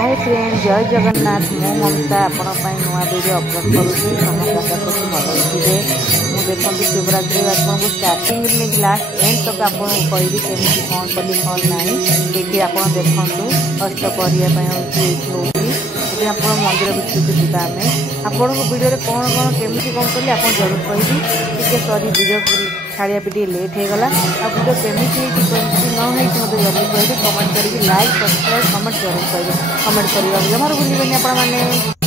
Hi friend, जय जगन्नाथ। मु ममता आपण नुआ वीडियो अपलोड करुँगी। समस्त आशा करती भल थे। मुझे देखते शिवरात्रि आपको स्टार्टिंग नहीं लास्ट एंड तक आपको कहबी केमी कौन कली कौन ना ये आप देखूँ अष्ट करने आप मंदिर भितर जावा आम आपण वीडियो कौन कौन केमी कौन कली आप जरूर कहबी। टे सरी वीडियो छाड़िया भी लेट हो गला। वीडियो केमी न मत जरूर कहबी। कमेंट करके लाइक सब्सक्राइब कमेंट जरूर कहबी। कमेंट करने जमार भूलें आपण मैंने।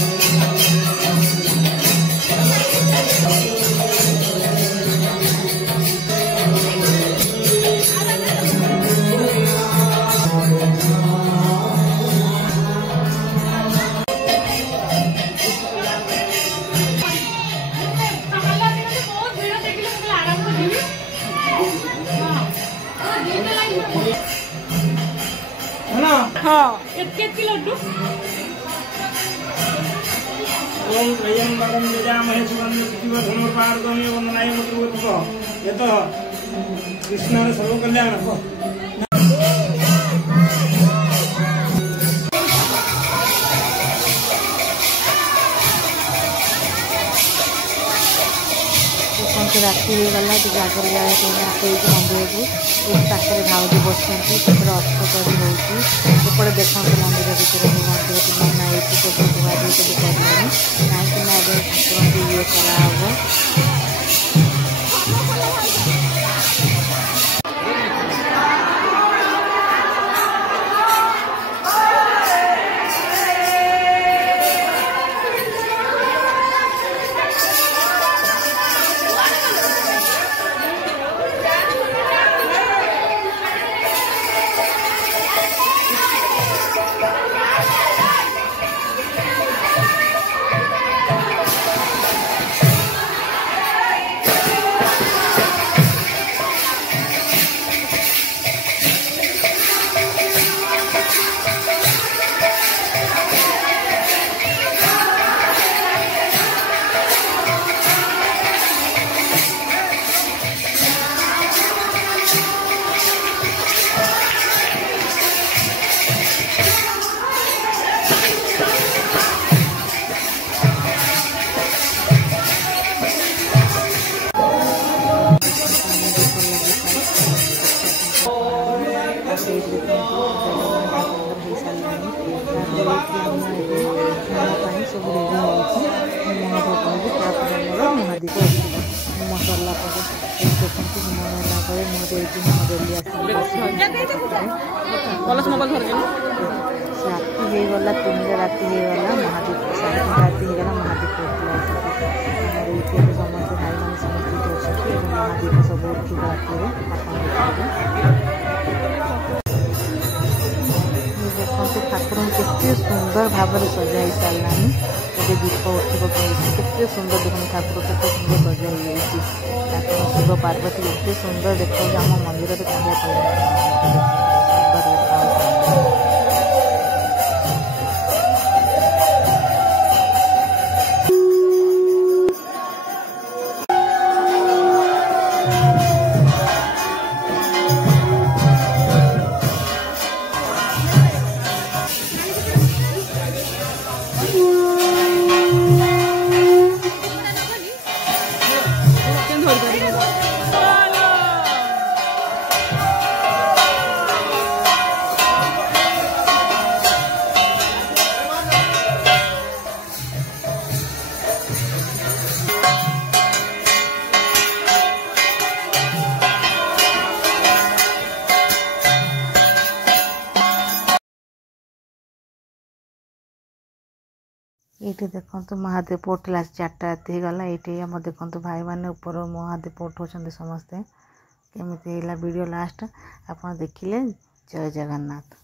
हाँ कितने लड्डू ओम त्र्यंबकं यजामहे सुगन्धिं धनुर्वाणं वन्दनाय मुद्रितो यतः कृष्णः सर्वकल्याणः। राति हो गला टे आगर जाए मंदिर को पाखे भाउजी बसती अष्टकरी होपटे देखते मंदिर भर मंदिर पिला ये सब धुआधुई सब करें कहीं ठाकुर ये कराव। राति हो गला 3 राति हो महादीप 3:30 राति हो गला महादीप समस्त भाई मैंने समस्त महादीप सब उठी राति देखते ठाकुर के सुंदर भाव सजाई सारा। ये दीप उठो के सुंदर देखते ठाकुर के सुंदर सजाई ठाकुर शिव पार्वती एत सुंदर देखा आम मंदिर सुंदर ये देखो महादेव उठला 4टा राति गला। ये आम देखो भाई मैंने ऊपर महादेव उठाऊँ समस्ते केमी वीडियो लास्ट आप देखिले। जय जगन्नाथ।